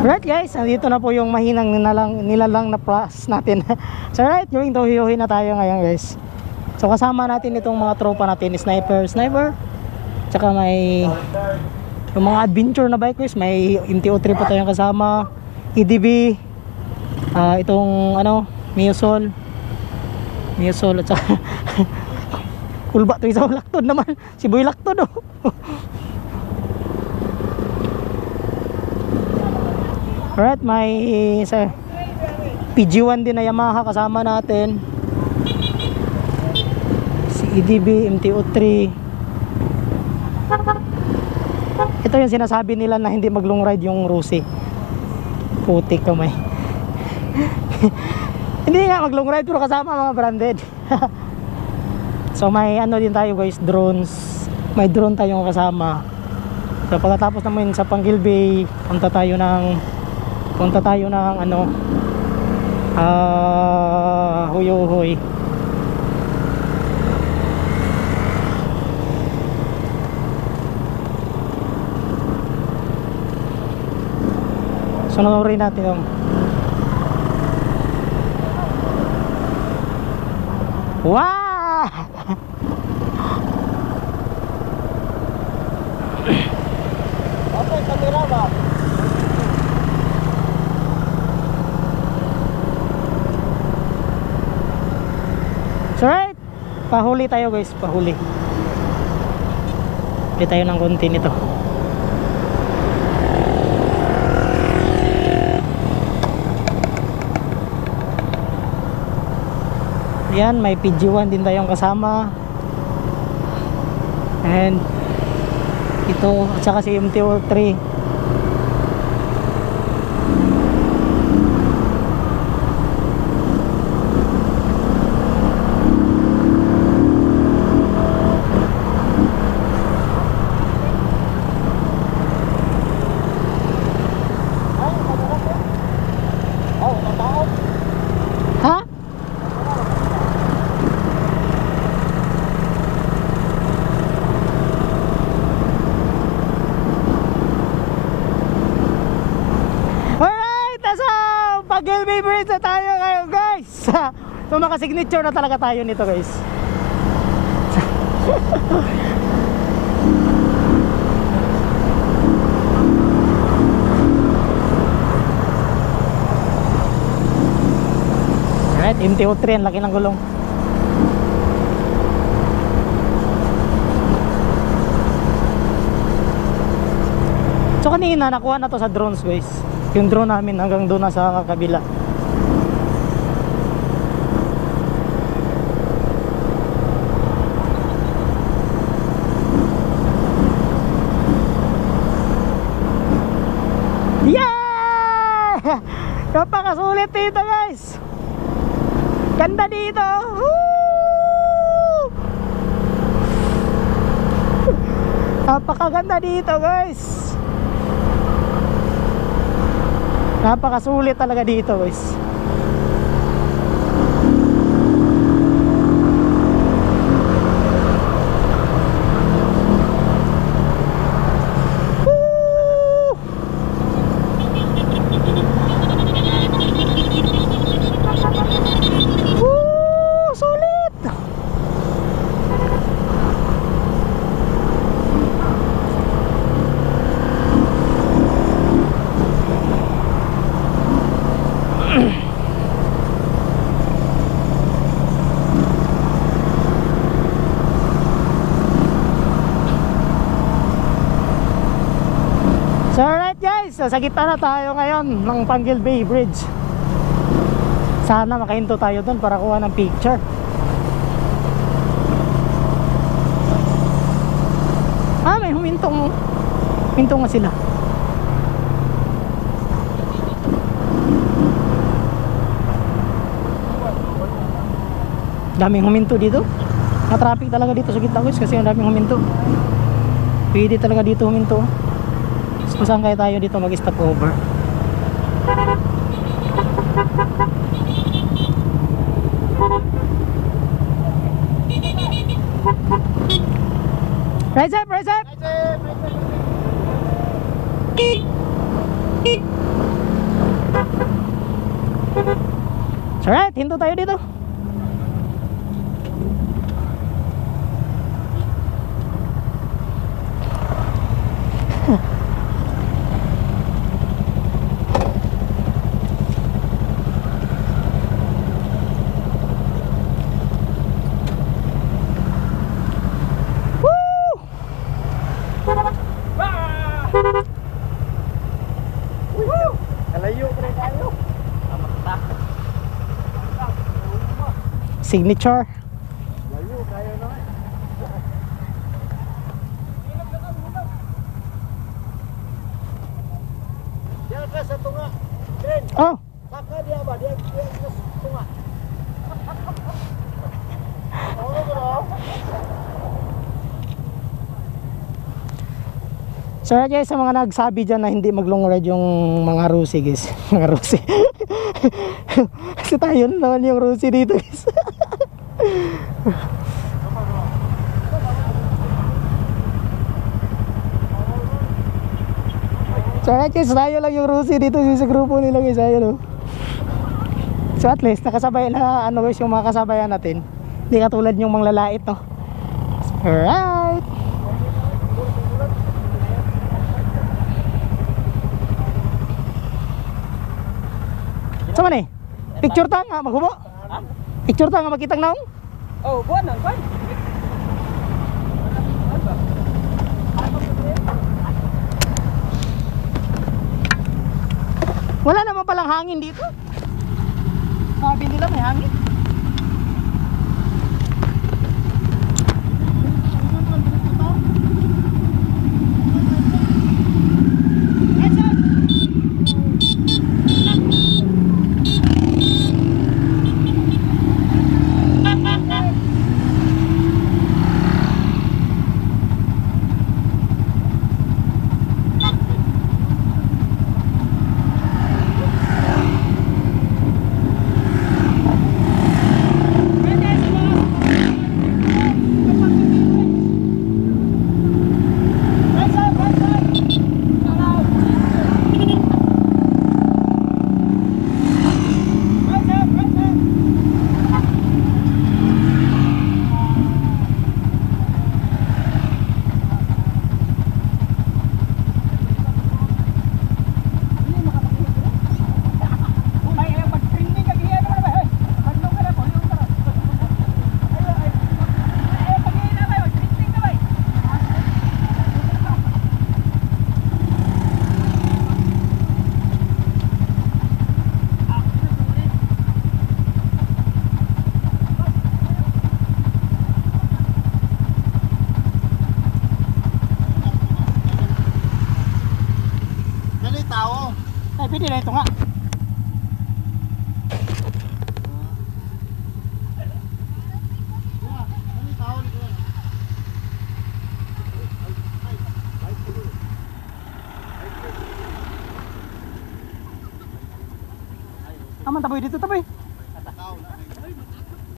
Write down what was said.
Right guys, nandito na po yung mahinang nilalang na plus natin. So right, going to hiyohi na tayo ngayon guys. So kasama natin itong mga tropa natin, sniper. Tsaka may yung mga adventure na bike guys. May MT-03 pa tayong kasama, EDB, itong ano, Miosol at saka kulba to isang laktod naman. Si Boy Laktod oh. Alright, may PG1 din na Yamaha kasama natin. Si EDB, MT-03. Ito yung sinasabi nila na hindi mag long ride yung Rusi. Putik kamay. Hindi nga mag long ride pero kasama mga branded. So may ano din tayo guys, drones. May drone tayong kasama. So pagkatapos naman sa Panguil Bay, punta tayo ng ano, Huyuhoy. Sonorin natin yung wow. Okay, kamera ba? So right, pahuli tayo guys, pahuli. Huli tayo ng konti nito. Yan, may PG1 din tayong kasama. And ito, at saka si MT-03. Panguil Bay Bridge na tayo ngayon guys. So maka-signature na talaga tayo nito guys. Alright, MT-03, ang laki ng gulong. So kanina nakuha na to sa drones guys. Yung drone namin hanggang doon na sa kabila. Yeah! Napakasulit dito guys. Ganda dito. Woo! Napakaganda dito guys. Napakasulit talaga dito guys. Sulit. So alright guys, sa gitna na tayo ngayon ng Panguil Bay Bridge. Sana makahinto tayo doon para kuha ng picture. May humintong nga sila. Daming huminto dito. Na-traffic talaga dito sa gitna guys kasi ang daming huminto. Pwede talaga dito huminto. So saan kaya tayo dito mag-stop over? Rise up, rise up! Rise up, rise up. So right, hinto tayo dito. Signature. Dia ke sa tunga. Oh, Saka dia ba? Dia ke tunga. Oh, bro. so right guys, sa mga nagsabi dyan na hindi mag-long ride yung mga Rusi guys. Mga Rusi. Kasi tayo naman yung Rusi dito guys. So right guys, tayo lang yung Rusi dito sa grupo nila guys. Ayun, oh. So at least nakasabay na ano guys yung mga kasabayan natin. Hindi katulad yung mga lalait, no. Alright. Sama ni? Picture ta nga maghubo? Ha? Picture ta nga makitang naong? Oh, buwan nang kan. Wala naman palang hangin dito. Sabi nila may hangin. Ay, pwede na ito nga. Aman taboy dito taboy.